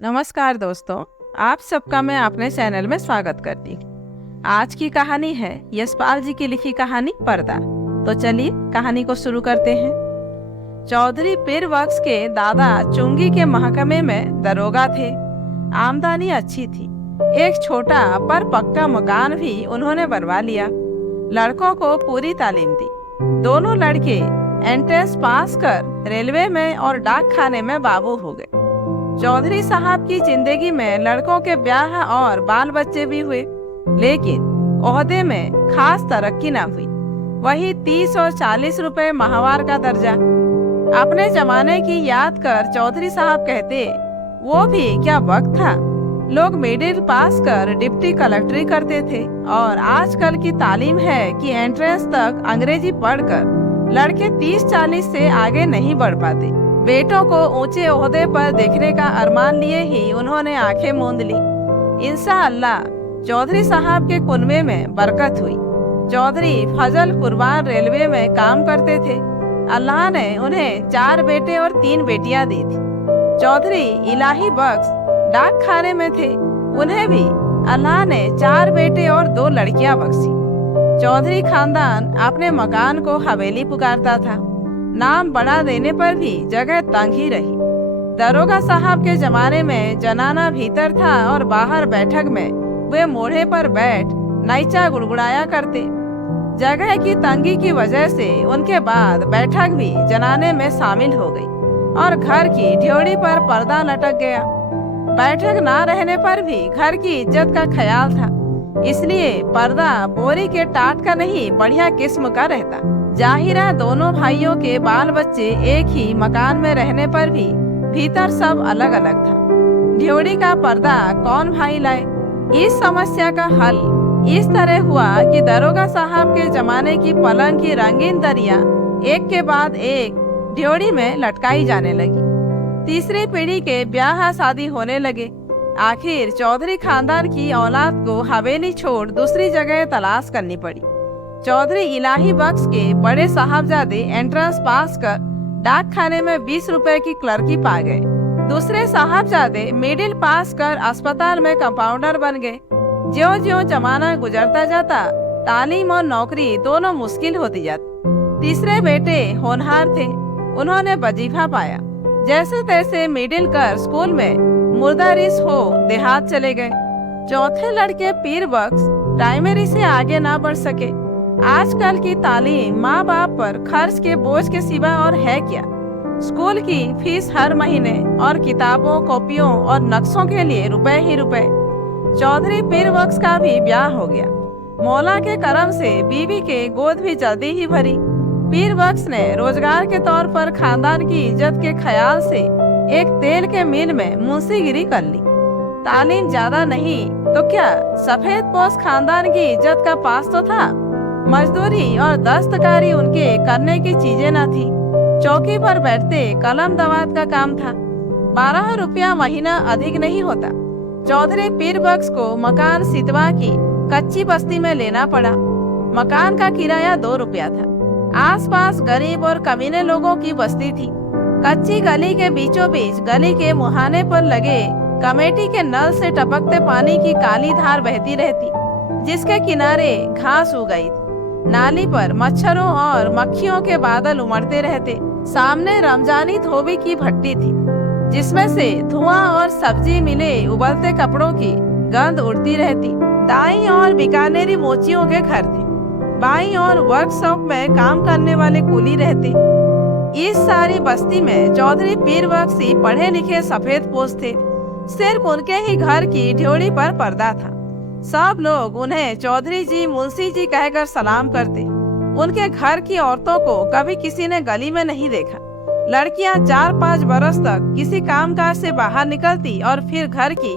नमस्कार दोस्तों, आप सबका मैं अपने चैनल में स्वागत करती हूँ। आज की कहानी है यशपाल जी की लिखी कहानी पर्दा। तो चलिए कहानी को शुरू करते हैं। चौधरी पीर बख्श के दादा चुंगी के महकमे में दरोगा थे। आमदनी अच्छी थी। एक छोटा पर पक्का मकान भी उन्होंने बनवा लिया। लड़कों को पूरी तालीम दी। दोनों लड़के एंट्रेंस पास कर रेलवे में और डाक खाने में बाबू हो गए। चौधरी साहब की जिंदगी में लड़कों के ब्याह और बाल बच्चे भी हुए, लेकिन ओहदे में खास तरक्की ना हुई। वही 30 और 40 रुपए माहवार का दर्जा। अपने जमाने की याद कर चौधरी साहब कहते, वो भी क्या वक्त था। लोग मिडिल पास कर डिप्टी कलेक्टरी करते थे और आजकल की तालीम है कि एंट्रेंस तक अंग्रेजी पढ़कर लड़के 30-40 से आगे नहीं बढ़ पाते। बेटों को ऊंचे ओहदे पर देखने का अरमान लिए ही उन्होंने आंखें मूंद ली। इंशाअल्लाह चौधरी साहब के कुनबे में बरकत हुई। चौधरी फजल कुर्बान रेलवे में काम करते थे। अल्लाह ने उन्हें 4 बेटे और 3 बेटियां दी थी। चौधरी इलाही बख्श डाक खाने में थे। उन्हें भी अल्लाह ने 4 बेटे और 2 लड़कियां बख्शी। चौधरी खानदान अपने मकान को हवेली पुकारता था। नाम बड़ा देने पर भी जगह तंग ही रही। दरोगा साहब के जमाने में जनाना भीतर था और बाहर बैठक में वे मोढ़े पर बैठ नैचा गुड़गुड़ाया करते। जगह की तंगी की वजह से उनके बाद बैठक भी जनाने में शामिल हो गई और घर की ड्योढ़ी पर पर्दा लटक गया। बैठक ना रहने पर भी घर की इज्जत का ख्याल था, इसलिए पर्दा बोरी के टाट का नहीं बढ़िया किस्म का रहता। जाहिरा दोनों भाइयों के बाल बच्चे एक ही मकान में रहने पर भी भीतर सब अलग अलग था। ड्योढ़ी का पर्दा कौन भाई लाए? इस समस्या का हल इस तरह हुआ कि दरोगा साहब के जमाने की पलंग की रंगीन दरिया एक के बाद एक ड्योढ़ी में लटकाई जाने लगी। तीसरी पीढ़ी के ब्याह शादी होने लगे। आखिर चौधरी खानदान की औलाद को हवेली छोड़ दूसरी जगह तलाश करनी पड़ी। चौधरी इलाही बख्श के बड़े साहबजादे एंट्रेंस पास कर डाक खाने में 20 रुपए की क्लर्की पा गए। दूसरे साहबजादे मिडिल पास कर अस्पताल में कंपाउंडर बन गए। ज्यों ज्यों जमाना गुजरता जाता तालीम और नौकरी दोनों मुश्किल होती जाती। तीसरे बेटे होनहार थे। उन्होंने वजीफा पाया। जैसे तैसे मिडिल कर स्कूल में मुर्दारिस हो देहात चले गए। चौथे लड़के पीर बख्श प्राइमरी से आगे ना बढ़ सके। आजकल की तालीम माँ बाप पर खर्च के बोझ के सिवा और है क्या। स्कूल की फीस हर महीने और किताबों कॉपियों और नक्शों के लिए रुपए ही रुपए। चौधरी पीर बख्श का भी ब्याह हो गया। मौला के करम से बीवी के गोद भी जल्दी ही भरी। पीर बख्श ने रोजगार के तौर पर खानदान की इज्जत के ख्याल से एक तेल के मिल में मुंशीगिरी कर ली। तालीम ज्यादा नहीं तो क्या सफेद पोश खानदान की इज्जत का पास तो था। मजदूरी और दस्तकारी उनके करने की चीजें न थी। चौकी पर बैठते कलम दवात का काम था। 12 रुपया महीना अधिक नहीं होता। चौधरी पीर बख्श को मकान सितवा की कच्ची बस्ती में लेना पड़ा। मकान का किराया 2 रुपया था। आसपास गरीब और कमीने लोगों की बस्ती थी। कच्ची गली के बीचों बीच गली के मुहाने पर लगे कमेटी के नल से टपकते पानी की काली धार बहती रहती, जिसके किनारे घास उग गई थी। नाली पर मच्छरों और मक्खियों के बादल उमड़ते रहते। सामने रमजानी धोबी की भट्टी थी, जिसमें से धुआं और सब्जी मिले उबलते कपड़ों की गंध उड़ती रहती। दाईं और बीकानेरी मोचियों के घर थे। बाईं और वर्कशॉप में काम करने वाले कूली रहते। इस सारी बस्ती में चौधरी पीर बख्श ही पढ़े लिखे सफेद पोश थे। सिर्फ उनके ही घर की ड्योढ़ी पर पर्दा था। सब लोग उन्हें चौधरी जी मुंशी जी कहकर सलाम करते। उनके घर की औरतों को कभी किसी ने गली में नहीं देखा। लड़कियां 4-5 बरस तक किसी कामकाज से बाहर निकलती और फिर घर की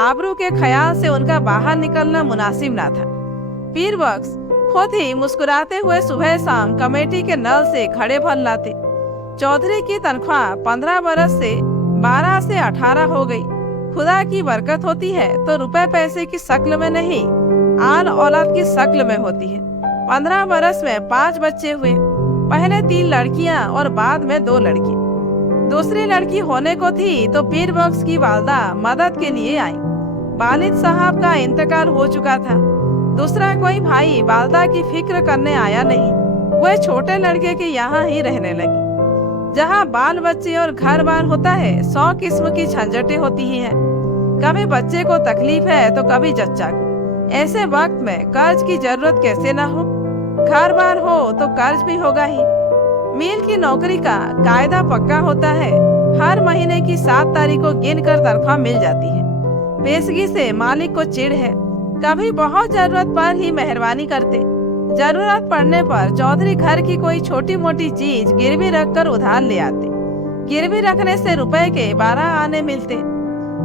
आबरू के ख्याल से उनका बाहर निकलना मुनासिब ना था। पीर बख्श खुद ही मुस्कुराते हुए सुबह शाम कमेटी के नल से खड़े भर लाते। चौधरी की तनख्वाह 15 बरस से 12 से 18 हो गई। खुदा की बरकत होती है तो रुपए पैसे की शक्ल में नहीं, आल औलाद की शक्ल में होती है। 15 बरस में 5 बच्चे हुए। पहले 3 लड़कियां और बाद में 2 लड़के। दूसरी लड़की होने को थी तो पीर बख्श की वालदा मदद के लिए आई। वालिद साहब का इंतकाल हो चुका था। दूसरा कोई भाई वालदा की फिक्र करने आया नहीं। वह छोटे लड़के के यहाँ ही रहने लगी। जहाँ बाल बच्चे और घर बार होता है 100 किस्म की झंझटें होती ही हैं। कभी बच्चे को तकलीफ है तो कभी जच्चा को। ऐसे वक्त में कर्ज की जरूरत कैसे ना हो। घर बार हो तो कर्ज भी होगा ही। मील की नौकरी का कायदा पक्का होता है। हर महीने की 7 तारीख को गिनकर तनख्वाह मिल जाती है। पेशगी से मालिक को चिढ़ है। कभी बहुत जरूरत पर ही मेहरबानी करते। जरूरत पड़ने पर चौधरी घर की कोई छोटी मोटी चीज गिरवी रखकर उधार ले आते। गिरवी रखने से रुपए के 12 आने मिलते।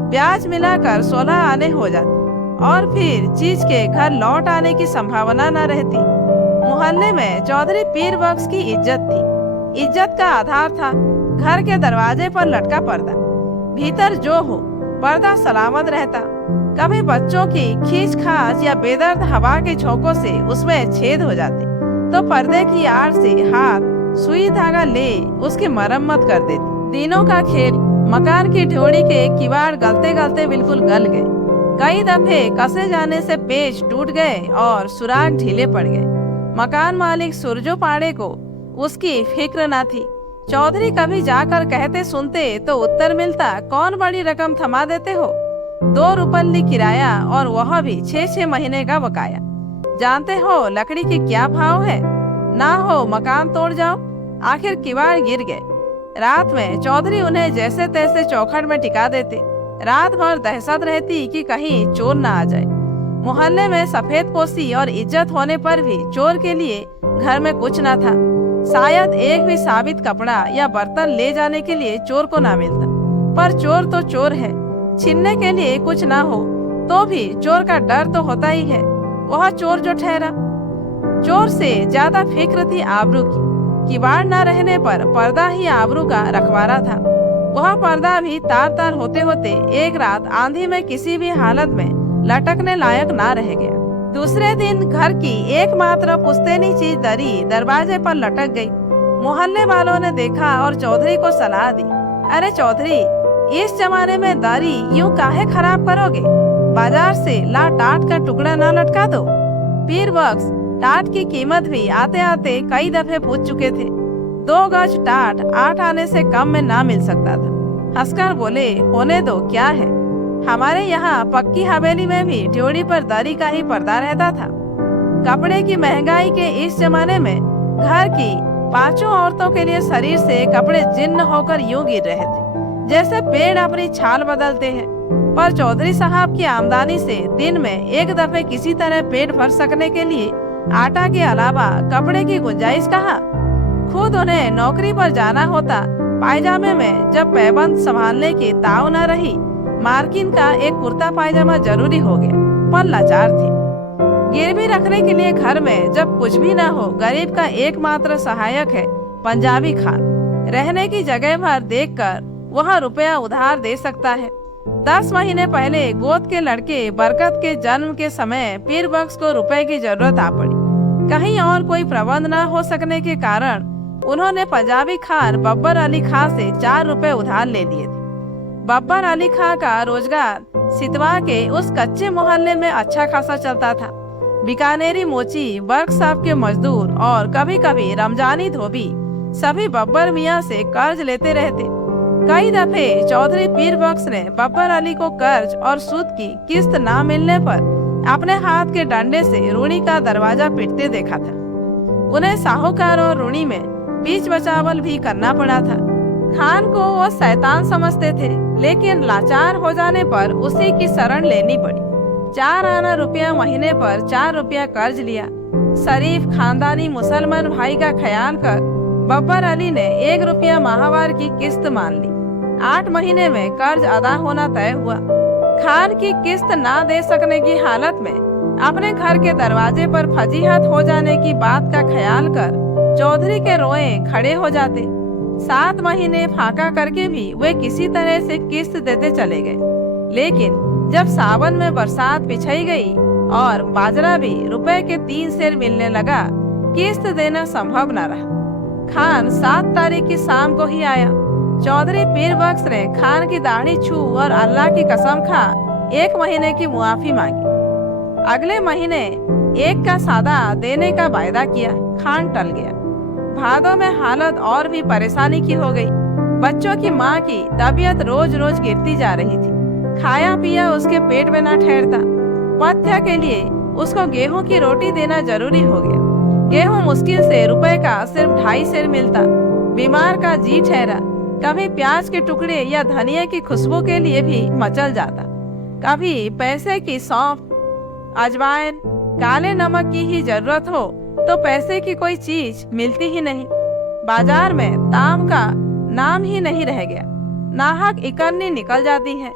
ब्याज मिलाकर 16 आने हो जाते और फिर चीज के घर लौट आने की संभावना न रहती। मोहल्ले में चौधरी पीर बख्श की इज्जत थी। इज्जत का आधार था घर के दरवाजे पर लटका पर्दा। भीतर जो हो पर्दा सलामत रहता। कभी बच्चों की खींच खाच या बेदर्द हवा के झोंकों से उसमें छेद हो जाते तो पर्दे की आड़ से हाथ सुई धागा ले उसकी मरम्मत कर देती। दिनों का खेल। मकान की ढोड़ी के किवाड़ गलते गलते बिल्कुल गल गए। कई दफे कसे जाने से पेच टूट गए और सुराग ढीले पड़ गए। मकान मालिक सुरजो पाड़े को उसकी फिक्र न थी। चौधरी कभी जाकर कहते सुनते तो उत्तर मिलता, कौन बड़ी रकम थमा देते हो। 2 रुपये किराया और वह भी 6-6 महीने का बकाया। जानते हो लकड़ी के क्या भाव है। ना हो मकान तोड़ जाओ। आखिर किवाड़ गिर गए। रात में चौधरी उन्हें जैसे तैसे चौखट में टिका देते। रात भर दहशत रहती कि कहीं चोर न आ जाए। मोहल्ले में सफेद पोशी और इज्जत होने पर भी चोर के लिए घर में कुछ न था। शायद एक भी साबित कपड़ा या बर्तन ले जाने के लिए चोर को ना मिलता। पर चोर तो चोर है। छीनने के लिए कुछ ना हो तो भी चोर का डर तो होता ही है। वह चोर जो ठहरा। चोर से ज्यादा फिक्र थी आबरू की। किवाड़ न रहने पर पर्दा ही आबरू का रखवारा था। वह पर्दा भी तार तार होते होते एक रात आंधी में किसी भी हालत में लटकने लायक ना रह गया। दूसरे दिन घर की एकमात्र पुश्तैनी चीज दरी दरवाजे पर लटक गई। मोहल्ले वालों ने देखा और चौधरी को सलाह दी, अरे चौधरी, इस जमाने में दरी यूं काहे खराब करोगे। बाजार से ला टाट का टुकड़ा ना लटका दो। पीर बख्श टाट की कीमत भी आते आते कई दफे पूछ चुके थे। 2 गज टाट 8 आने से कम में ना मिल सकता था। हंसकर बोले, होने दो, क्या है। हमारे यहाँ पक्की हवेली में भी ड्योढ़ी पर दरी का ही पर्दा रहता था। कपड़े की महंगाई के इस जमाने में घर की 5 औरतों के लिए शरीर से कपड़े जिन्न होकर यूं गिर रहे थे जैसे पेड़ अपनी छाल बदलते हैं। पर चौधरी साहब की आमदनी से दिन में एक दफे किसी तरह पेट भर सकने के लिए आटा के अलावा कपड़े की गुंजाइश कहाँ। खुद उन्हें नौकरी पर जाना होता। पायजामे में जब पैबंद संभालने की ताव न रही, मार्किन का एक कुर्ता पायजामा जरूरी हो गया। पर लाचार थी। गिरवी रखने के लिए घर में जब कुछ भी न हो, गरीब का एकमात्र सहायक है पंजाबी खान। रहने की जगह भर देखकर वह रुपया उधार दे सकता है। 10 महीने पहले गोद के लड़के बरकत के जन्म के समय पीर बख्श को रुपए की जरूरत आ पड़ी। कहीं और कोई प्रबंध न हो सकने के कारण उन्होंने पंजाबी खान बब्बर अली खां से 4 रुपए उधार ले लिए थे। बब्बर अली खां का रोजगार सितवा के उस कच्चे मोहल्ले में अच्छा खासा चलता था। बीकानेरी मोची, वर्कशॉप के मजदूर और कभी कभी रमजानी धोबी सभी बब्बर मियाँ से कर्ज लेते रहते। कई दफे चौधरी पीर बख्श ने बब्बर अली को कर्ज और सूद की किस्त ना मिलने पर अपने हाथ के डंडे से रूणी का दरवाजा पीटते देखा था। उन्हें साहूकार और रूणी में बीच बचावल भी करना पड़ा था। खान को वो शैतान समझते थे, लेकिन लाचार हो जाने पर उसी की शरण लेनी पड़ी। 4 आना रुपया महीने पर 4 रुपया कर्ज लिया। शरीफ खानदानी मुसलमान भाई का ख्याल कर बब्बर अली ने 1 रुपया माहवार की किस्त मान ली। 8 महीने में कर्ज अदा होना तय हुआ। खान की किस्त ना दे सकने की हालत में अपने घर के दरवाजे पर फजीहत हो जाने की बात का ख्याल कर चौधरी के रोए खड़े हो जाते। 7 महीने फाका करके भी वे किसी तरह से किस्त देते चले गए। लेकिन जब सावन में बरसात पिछाई गई और बाजरा भी रुपए के 3 सेर मिलने लगा, किस्त देना संभव न रहा। खान 7 तारीख की शाम को ही आया। चौधरी पीर बख्श ने खान की दाढ़ी छू और अल्लाह की कसम खा 1 महीने की मुआफी मांगी। अगले महीने 1 का सादा देने का वायदा किया। खान टल गया। भादों में हालत और भी परेशानी की हो गई। बच्चों की माँ की तबीयत रोज रोज गिरती जा रही थी। खाया पिया उसके पेट में न ठहरता। पथ्य के लिए उसको गेहूं की रोटी देना जरूरी हो गया। गेहूं मुश्किल से रुपए का सिर्फ 2.5 सेर मिलता। बीमार का जी ठहरा। कभी प्याज के टुकड़े या धनिया की खुशबू के लिए भी मचल जाता। कभी पैसे की सौंफ, अजवाइन, काले नमक की ही जरूरत हो तो पैसे की कोई चीज मिलती ही नहीं। बाजार में ताम का नाम ही नहीं रह गया। नाहक इकन्नी निकल जाती है।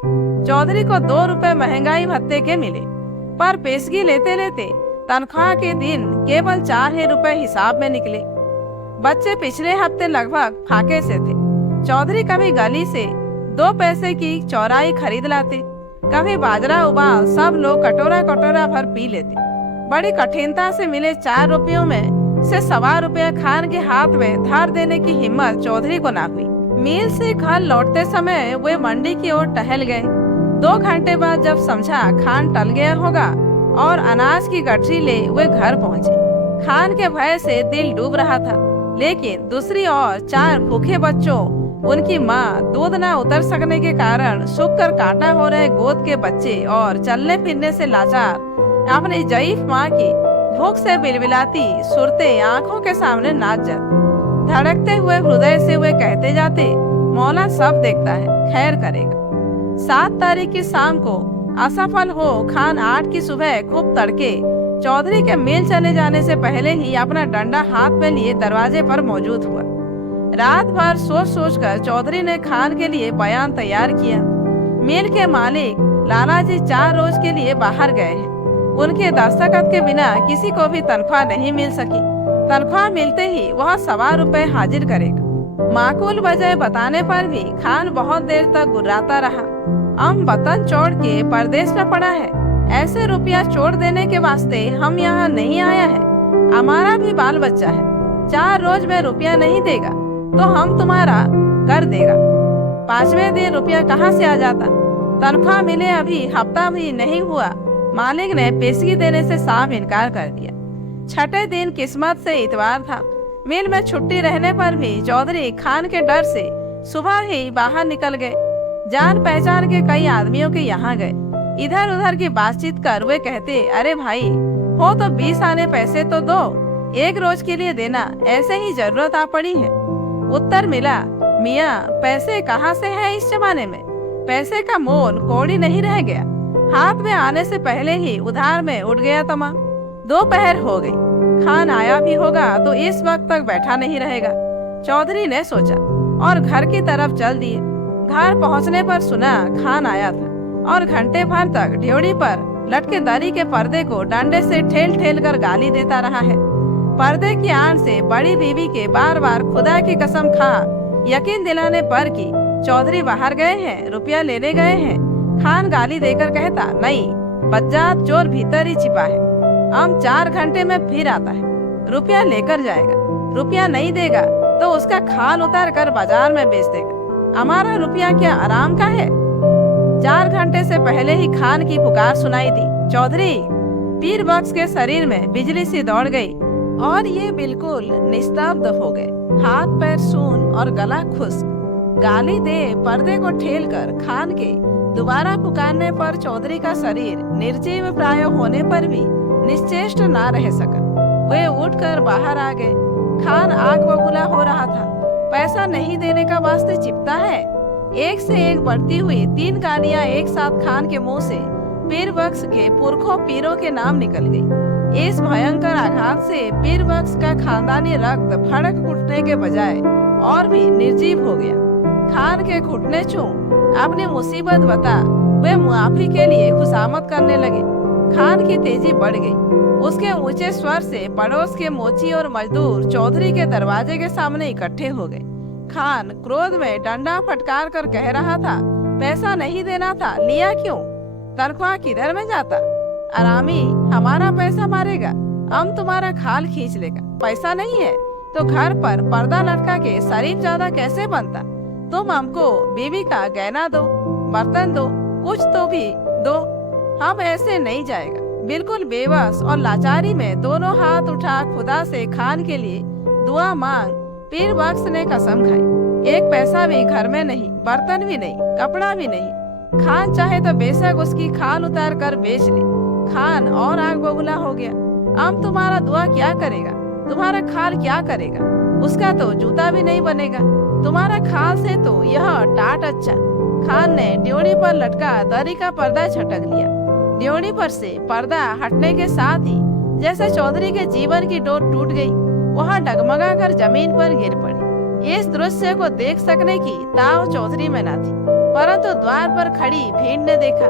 चौधरी को 2 रुपए महंगाई भत्ते के मिले, पर पेशगी लेते लेते तनख्वाह के दिन केवल 4 ही रुपए हिसाब में निकले। बच्चे पिछले हफ्ते लगभग फाके से थे। चौधरी कभी गली से 2 पैसे की चौराई खरीद लाते, कभी बाजरा उबाल सब लोग कटोरा कटोरा भर पी लेते। बड़ी कठिनता से मिले 4 रुपयों में से 1.25 रुपया खान के हाथ में धार देने की हिम्मत चौधरी को ना हुई। मिल से घर लौटते समय वे मंडी की ओर टहल गए। 2 घंटे बाद जब समझा खान टल गया होगा और अनाज की गठरी ले वे घर पहुंचे। खान के भय से दिल डूब रहा था, लेकिन दूसरी ओर 4 भूखे बच्चों, उनकी माँ, दूध न उतर सकने के कारण सूख कर कांटा हो रहे गोद के बच्चे और चलने फिरने से लाचार अपनी जईफ माँ की भूख से बिलबिलाती सूरतें आंखों के सामने नाच जाती। धड़कते हुए हृदय से वे कहते जाते, मौला सब देखता है, खैर करेगा। 7 तारीख की शाम को असफल हो खान 8 की सुबह खूब तड़के चौधरी के मिल चले जाने से पहले ही अपना डंडा हाथ में लिए दरवाजे पर मौजूद हुआ। रात भर सोच सोच कर चौधरी ने खान के लिए बयान तैयार किया। मिल के मालिक लालाजी 4 रोज के लिए बाहर गए हैं। उनके दस्तखत के बिना किसी को भी तनख्वाह नहीं मिल सकी। तनख्वाह मिलते ही वह 1.25 रुपए हाजिर करेगा। माकूल वजह बताने पर भी खान बहुत देर तक गुर्राता रहा। हम वतन छोड़ के परदेश में पड़ा है, ऐसे रुपया छोड़ देने के वास्ते हम यहाँ नहीं आया है। हमारा भी बाल बच्चा है। 4 रोज में रुपया नहीं देगा तो हम तुम्हारा कर देगा। 5वें दिन रुपया कहाँ से आ जाता? तनख्वाह मिले अभी हफ्ता भी नहीं हुआ, मालिक ने पेशगी देने से साफ इनकार कर दिया। 6ठे दिन किस्मत से इतवार था। मिल में छुट्टी रहने पर भी चौधरी खान के डर से सुबह ही बाहर निकल गए। जान पहचान के कई आदमियों के यहाँ गए। इधर उधर की बातचीत कर वे कहते, अरे भाई हो तो 20 आने पैसे तो दो, 1 रोज के लिए देना, ऐसे ही जरूरत आ पड़ी है। उत्तर मिला, मियाँ पैसे कहाँ से है इस जमाने में, पैसे का मोल कौड़ी नहीं रह गया। हाथ में आने से पहले ही उधार में उठ गया तमा। 2 पहर हो गई, खान आया भी होगा तो इस वक्त तक बैठा नहीं रहेगा, चौधरी ने सोचा और घर की तरफ चल दिए। घर पहुंचने पर सुना खान आया था और घंटे भर तक ड्योढ़ी पर लटके दरी के पर्दे को डंडे से ठेल ठेल कर गाली देता रहा है। पर्दे की आड़ से बड़ी बीवी के बार बार खुदा की कसम खा यकीन दिलाने पर कि चौधरी बाहर गए हैं, रुपया लेने गए हैं। खान गाली देकर कहता, नहीं, बज्जात चोर भीतर ही छिपा है, हम 4 घंटे में फिर आता है, रुपया लेकर जाएगा। रुपया नहीं देगा तो उसका खाल उतार कर बाजार में बेच देगा। हमारा रुपया क्या आराम का है? 4 घंटे से पहले ही खान की पुकार सुनाई दी, चौधरी! पीर बख्श के शरीर में बिजली सी दौड़ गई और ये बिल्कुल निस्तब्ध हो गए। हाथ पैर सून और गला खुश्क। गाली दे पर्दे को ठेल कर खान के दोबारा पुकारने पर चौधरी का शरीर निर्जीव प्राय होने पर भी निश्चेष्ट ना रह सका। वे उठकर बाहर आ गए। खान आग बबूला हो रहा था। पैसा नहीं देने का वास्ते चिपता है। एक से एक बढ़ती हुई 3 गालियां एक साथ खान के मुंह से पीर बख्श के पुरखों पीरों के नाम निकल गई। इस भयंकर आघात से पीर बख्श का खानदानी रक्त भड़क उठने के बजाय और भी निर्जीव हो गया। खान के घुटने चूम अपनी मुसीबत बता वे मुआफी के लिए खुशामद करने लगे। खान की तेजी बढ़ गई। उसके ऊंचे स्वर से पड़ोस के मोची और मजदूर चौधरी के दरवाजे के सामने इकट्ठे हो गए। खान क्रोध में डंडा फटकार कर कह रहा था, पैसा नहीं देना था, लिया क्यों? तनख्वाह किधर में जाता? आरामी हमारा पैसा मारेगा, हम तुम्हारा खाल खींच लेगा। पैसा नहीं है तो घर पर पर्दा लटका के शरीफ ज्यादा कैसे बनता? तुम हमको बीवी का गहना दो, बर्तन दो, कुछ तो भी दो। हम ऐसे नहीं जाएगा। बिल्कुल बेबस और लाचारी में दोनों हाथ उठा खुदा से खान के लिए दुआ मांग पीर बख्श ने कसम खाई। एक पैसा भी घर में नहीं, बर्तन भी नहीं, कपड़ा भी नहीं। खान चाहे तो बेशक उसकी खाल उतार कर बेच ले। खान और आग बबूला हो गया। अब तुम्हारा दुआ क्या करेगा, तुम्हारा खाल क्या करेगा? उसका तो जूता भी नहीं बनेगा। तुम्हारा खाल से तो यह टाट अच्छा। खान ने ड्योढ़ी पर लटका दरी का पर्दा झटक लिया। ड्योढ़ी पर से पर्दा हटने के साथ ही जैसे चौधरी के जीवन की डोर टूट गई, वह डगमगा कर जमीन पर गिर पड़ी। इस दृश्य को देख सकने की ताव चौधरी में न थी, परंतु द्वार पर खड़ी भीड़ ने देखा।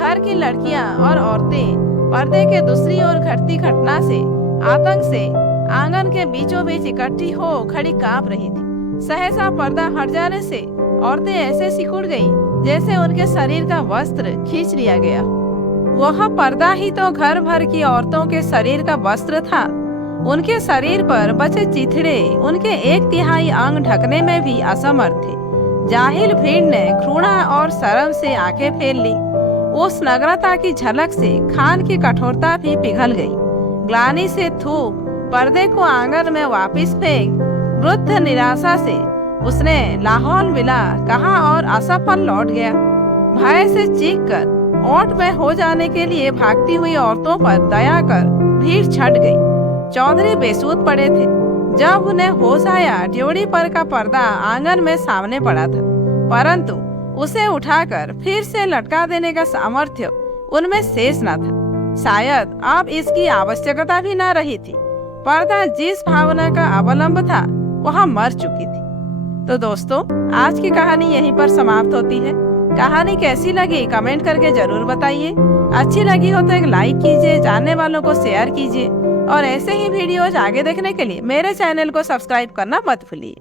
घर की लड़कियां और औरतें पर्दे के दूसरी ओर घटती घटना से आतंक से आंगन के बीचों बीच इकट्ठी हो खड़ी कांप रही थी। सहसा पर्दा हट जाने से औरतें ऐसे सिकुड़ गईं जैसे उनके शरीर का वस्त्र खींच लिया गया। वह पर्दा ही तो घर भर की औरतों के शरीर का वस्त्र था। उनके शरीर पर बचे चिथड़े उनके 1/3 अंग ढकने में भी असमर्थ थे। जाहिल भीड़ ने घृणा और शर्म से आंखें फेर ली। उस नग्नता की झलक से खान की कठोरता भी पिघल गई। ग्लानि से थूक पर्दे को आंगन में वापस फेंक वृद्ध निराशा से उसने लाहौल मिला कहा और असफल लौट गया। भय से चीख कर ओट में हो जाने के लिए भागती हुई औरतों पर दया कर भीड़ छट गई। चौधरी बेसुध पड़े थे। जब उन्हें होश आया, ड्योढ़ी पर का पर्दा आंगन में सामने पड़ा था, परंतु उसे उठाकर फिर से लटका देने का सामर्थ्य उनमें शेष न था। शायद अब इसकी आवश्यकता भी न रही थी। पर्दा जिस भावना का अवलंब था वह मर चुकी थी। तो दोस्तों, आज की कहानी यहीं पर समाप्त होती है। कहानी कैसी लगी कमेंट करके जरूर बताइए। अच्छी लगी हो तो एक लाइक कीजिए, जानने वालों को शेयर कीजिए और ऐसे ही वीडियोज आगे देखने के लिए मेरे चैनल को सब्सक्राइब करना मत भूलिए।